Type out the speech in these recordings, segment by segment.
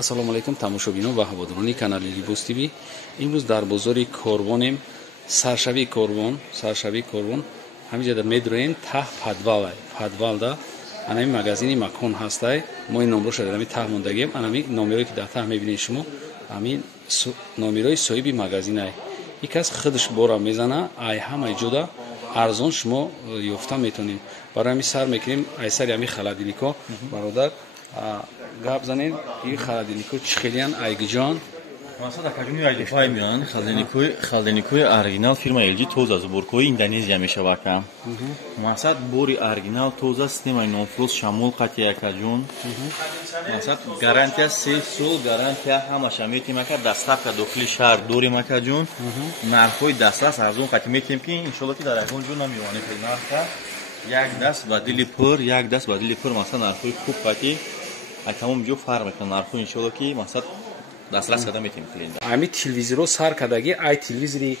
ассалому алайкум тамошобинон ва ҳаводорони канали Libos TV. имрӯз дар бозори Корвонем, саршавии Корвон ҳамиҷода медурем таҳ подвалда анами магазини макон ҳастай. мо ин номро шаидами таҳ мондагем. анами номеро ки дар таҳ мебинед шумо ҳамин номерои соҳиби магазинай. ин кас худаш бора мезана ай ҳамаи ҷода арзон шумо ёфта метонем. барои ҳамин сар мекунем айсари ҳамин халадилнико бародар гап занем. ин халадилнико чӣ хелиян айгиҷон масъала кажуни айдифай миан халденикои оригинал фирма LG тоза зубуркои Индонезия мешавад ка. Масъал бори оригинал тоза системаи нонфрӯз шамол қатия кажун. Масъал гарантия 3 сол гарантия ҳамаша метем ка дастафка дохили шаҳр дорем кажун. нархҳои дастрас арзон қатӣ метем ки иншоалло ки дар ягон ҷо намевонем нарха як даст ба дили пур масъал нархҳои хуб қатӣ тамом ҷо фарқ мекунад. нархҳо иншоалло ки масъал дастрас када метем клиента. ами телевизоро сар кадаги ай телевизори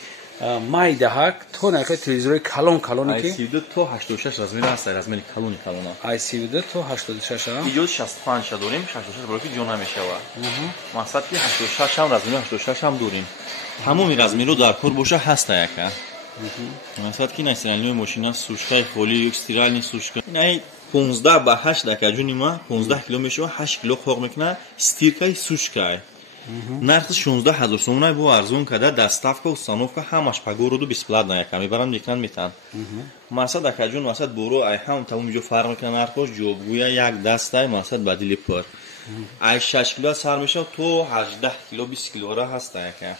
май даҳак то нархи телевизори калоне ки 32 то 86 размер аст, размери калона. ай 32 то 86 а иҷоз 65 ша дорем, 66 бароки ҷо намешавад. мақсад ки 86 ҳам размери 86 ҳам дорем. ҳамоми размеро дар кор боша ҳаста яка. мақсад ки стиральной мошина сушкаи холи ё стиральни сушка. ин 15 ба 8 дака ҷуни ма 15 кило мешава, 8 кило хоқ мекуна стиркаи сушкай. нархи 16000 сомона бо арзон када доставка установка ҳамаш пагороду бесплатна яка мебарам мекунанд метан. масъал дака ҷун масъал боро ай ҳам тамом ҷо фарқ мекунад нархош ҷобгӯя як дастай масъал ба дили пур. ай 6 кило сар мешава то 18 кило 20 килора ҳаста яка.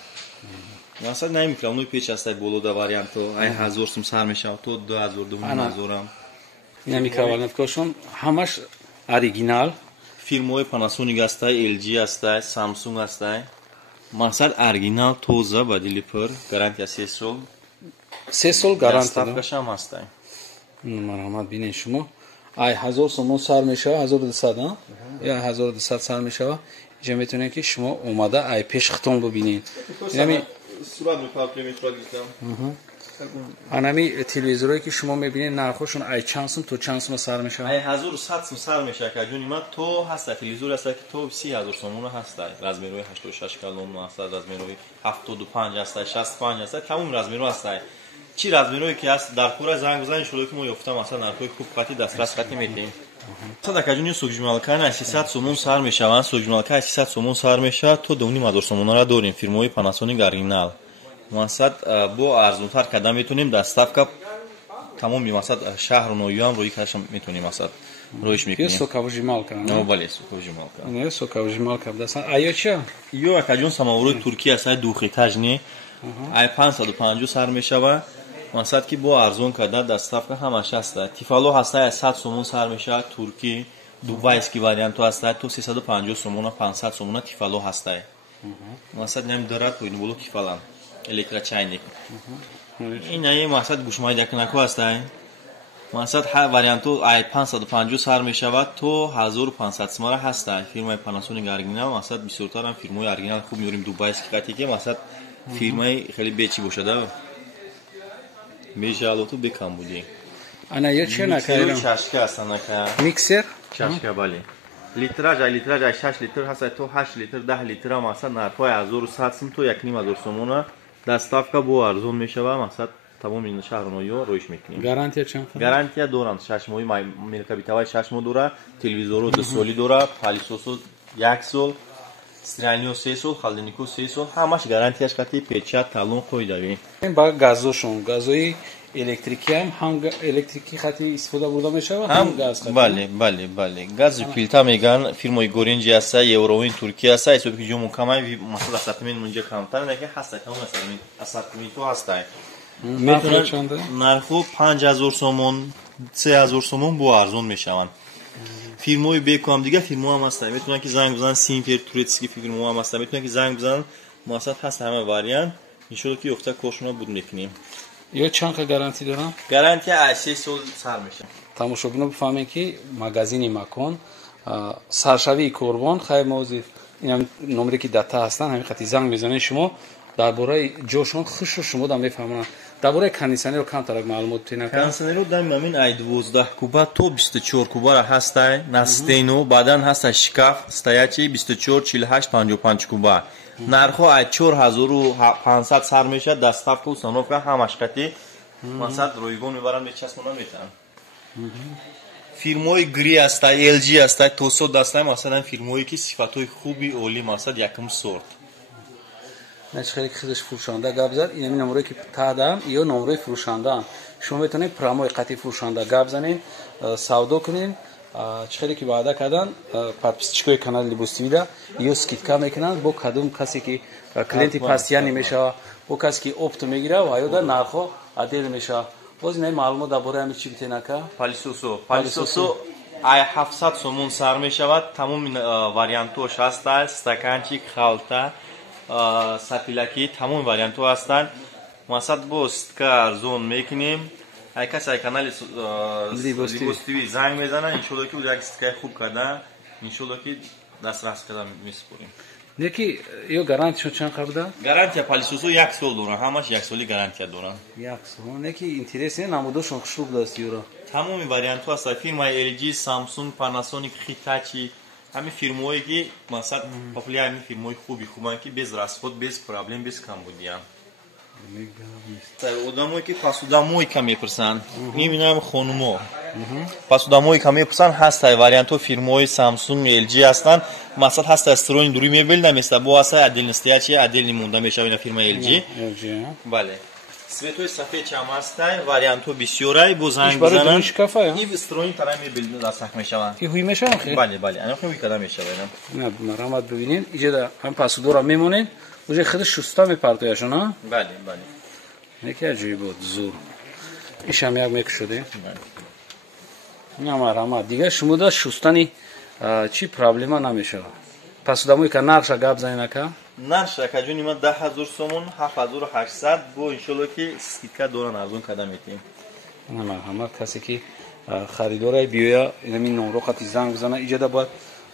масъал най микрофони печ ҳастай болода варианто ай 1000 сом сар мешава то 2000 2000 ам. ина микроволновкашон ҳамаш оригинал фирмаҳои Panasonic ҳастай, LG ҳастай, Samsung ҳастай. масъал оригинал тоза ба дили пур, гарантия 3 сол. 3 сол гарантия доставкашам ҳастай. марҳамат бинед шумо. ай 1000 сомон сар мешава, 1200 а? Я 1200 сар мешава. ҷа метонед ки шумо омада ай пеш хитон бубинед. инами сурат мекунам метродистам. анами телевизорое ки шумо мебинед нархошон ай чанд сум то чанд сум сар мешава? ай 1100 сум сар мешава ка ҷуни ман то ҳаста телевизор ҳаста ки то 30000 сомон ҳаста. размерои 86 калон ҳаста, размерои 75 ҳаста, 65 ҳаста, тамом размеро ҳаста. чӣ размерое ки ҳаст дар кора занг бизанед иншоалло ки мо ёфта масъал нархҳои хуб қатӣ дастрас қатӣ метем. масъал ка ҷуни сӯгҷмалкаи 300 сомон сар мешаванд. сӯгҷмалкаи 300 сомон сар мешава то 2500 сомонара дорем фирмаҳои Panasonic оригинал. масъал бо арзонтар када метонем доставка тамоми масъал шаҳру ноҳияам роҳӣ кардашам метонем масъал роҳиш мекунем. соковжималка. бале соковжималка. не соковжималка дасан айо ча? ё акаҷон самовори Туркия аст духетажни ай 550 сар мешава. масъал ки бо арзон када доставка ҳамаш аста. тифало ҳаста 100 сомон сар мешава. турки дубайский варианто аста то 350 сомона 500 сомона тифало ҳаста. масъал нем дорад поин боло тифалан электрочайник. ин ай масъал гӯшмайдакнако ҳастай. масъал ҳар варианто ай 550 сар мешавад то 1500 сомара ҳастай. фирмаи Panasonic оригинал масъал бисёртарам фирмаи оригинал хуб меёрем дубайский қатӣ ки масъал фирмаи хеле бечи бошада бежалоту бекам буди. ана ё чӣ накайрам? чашка астана ка миксер чашка бале. литраж ай 6 литр ҳастай то 8 литр 10 литр масъал нархҳои 1100 сум то 1500 сомона доставка бо арзон мешава. масъал тамоми шаҳру ноҳиё роҳиш мекунем. гарантия чанд? гарантия доранд 6 моҳи меркабитавай 6 моҳ дора, телевизоро 2 соли дора, палисосо 1 сол, стиральниё 3 сол, халденико 3 сол, ҳамаш гарантияш қатӣ печат талон қоидави. ба газошон газои электрики ҳам электрики хати истифода бурда мешавад ҳам газ хати. бале гази плита меган фирмаи Горенҷи аста евроин Туркия аста ҳисоби ки ҷо мукамай масъал ассортимент мунҷа камтар неки ҳаста тамом ассортименто ҳаста. метавонад чанда нархо 5000 сомон 3000 сомон бо арзон мешаванд. фирмаи беку ҳам дига фирма ҳам аста. метавонад ки занг бизананд Симфер турецкий фирма ҳам аста. метавонад ки занг бизананд масъал ҳаст ҳама вариант иншоалло ки ёфта коршона буд мекунем. ё чанд гарантия дорам? гарантия 3 сол сар мешава. тамошобино бифаҳмед ки магазини макон саршавии Корвон хайр мавзиф ин номере ки дата ҳастанд ҳамин хати занг мезанед шумо дар бораи ҷошон хушу шумо да мефаҳманд. дар бораи кондитсионер камтарак маълумот тина ка. Кондитсионер дами амин ай 12 куба то 24 куба ҳастай настену баъдан ҳастай шкаф стоячи 24 48 55 куба. Нархо ай 4500 сар мешавад. Доставка установка ҳамаш қати масад ройгон мебарам мечаспонам метавам. Фирмои гри ҳастай, LG ҳастай, Tosod ҳастай, масалан фирмое ки сифатҳои хуби оли масад якум сорт. Значит, خیلی خودش فروشنده گپ زد. این همین نمره که تادم یا نمره فروشنده. شما میتونید پراموی قطعی فروشنده گپ زنید، سودا کنید. خیلی که وعده کردن подписчикои канали Libos TV да یا скидка میکنن با کدوم کسی که کلینتی پاستیانی میشه، با کسی که اپت میگیره و یا در نرخو عدل میشه. باز این معلومات درباره همین چی بتونه که پالیسوسو ای 700 سومون سر میشود. تمام واریانتوش هست، استکانچیک، خالتا، سفیلکی، تمام واریانتو هستند. مسد بوست که ارزون میکنیم. ای کسی ای کانال لیبوس تیوی زنگ میزنن، انشالله که یک استکای خوب کردن، انشالله که دسترس کردن میسپریم. یکی یا گارانتی چند قبضه؟ گارانتی پالیسوسو یک سال دارن، همش یک سالی گارانتی دارن. یک سال. یکی اینترسی نمودشون خوب دست یورا. تمامی واریانت‌ها هست. فیرمای LG، سامسونگ، پاناسونیک، هیتاچی، همین فیرمایی که مثلا پاپولار همین فیرمای خوبن که bez расход, bez problem, bez камбудия. Одамое ки пасудамои ка мепурсанд. Мебинам хонумо. Пасудамои ка мепурсанд ҳастай вариантҳо фирмаои Samsung, LG ҳастанд. Масалан ҳастай строин дури мебел наместа бо аса отдельно стоячи, отдельно монда мешавад ина фирма LG. Бале. Светои сафед ҳам ҳастай, вариантҳо бисёрай, бо занг бизананд. И строин тара мебел дастак мешаванд. И ҳуй мешаванд хе? Бале, бале. Ана ҳуй када мешавад. На, марамат бибинин. Иҷа ҳам пасудора мемонен. Уже худаш шуста мепартояшон, а? Бале, бале. Яке аҷоиб буд, зур. Ишам як мекушоде. На марамат. Дигар шумуда шустани чи проблема намешавад. Пасудамои ка нарша гап занен ака? Нарша ка ҷони ман 10000 сомон, 7800 бо иншолло ки скидка доран арзон када метем. На марамат касе ки харидорай биёя инамин номро хати занг бизана. Иҷада бояд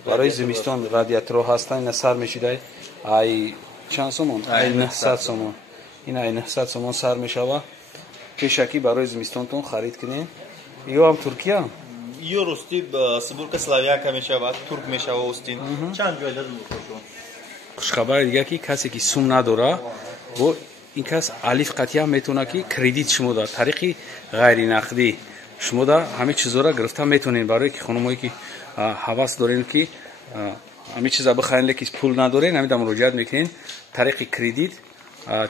барои зимистон радиатор ҳастан ина сар мешидай. Ай чанд сомон? Ай 900 сомон. این ای 900 سومون سر میشوه. پیشکی برای زمستونتون خرید کنین. یا هم ترکیه هم؟ یا راستی سبورک سلاویا میشوه، ترک میشوه استین. چند جای دادم بخوشون. خوشخبر دیگه که کسی که سوم نداره و این کس الف قطعی هم میتونه که کردیت شما دار طریقی غیر نقدی شما دار همه چیزا را گرفته میتونین. برای که خانمایی که حواس دارین که همه چیزا بخرین لیکن پول ندارین همین مراجعت میکنین طریق کردیت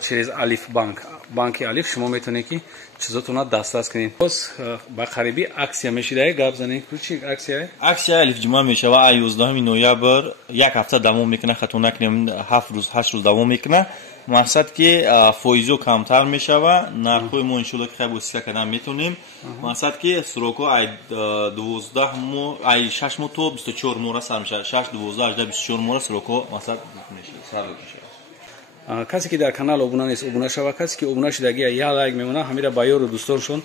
через Alif Bank. Банки Alif شما میتونید که چیزاتون رو دسترس کنین. باز با خریدی اکسیا میشیده گپ زنین. چی اکسیا؟ اکسیا Alif جمع میشه و 11 نوامبر یک هفته دوام میکنه. خاطر نکنیم 7 روز 8 روز دوام میکنه. مقصد که فایزو کمتر میشه و نرخ ما ان شاء الله خیلی بسیار کردن میتونیم. مقصد که سروکو ای 12 مو ای 6 مو تو 24 مو را سر میشه. 6 12 18 24 مو را سروکو مقصد میشه سر میشه. کسی که در کانال ابونا نیست ابونا شوه. کسی که ابونا شدگی یا لایک میمونه همیشه با یار و دوستانشون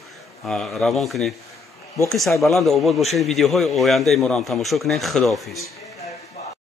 روان کنید. باقی سربلند آباد باشین. ویدیوهای آینده ما رو هم تماشا کنید. خداحافظ.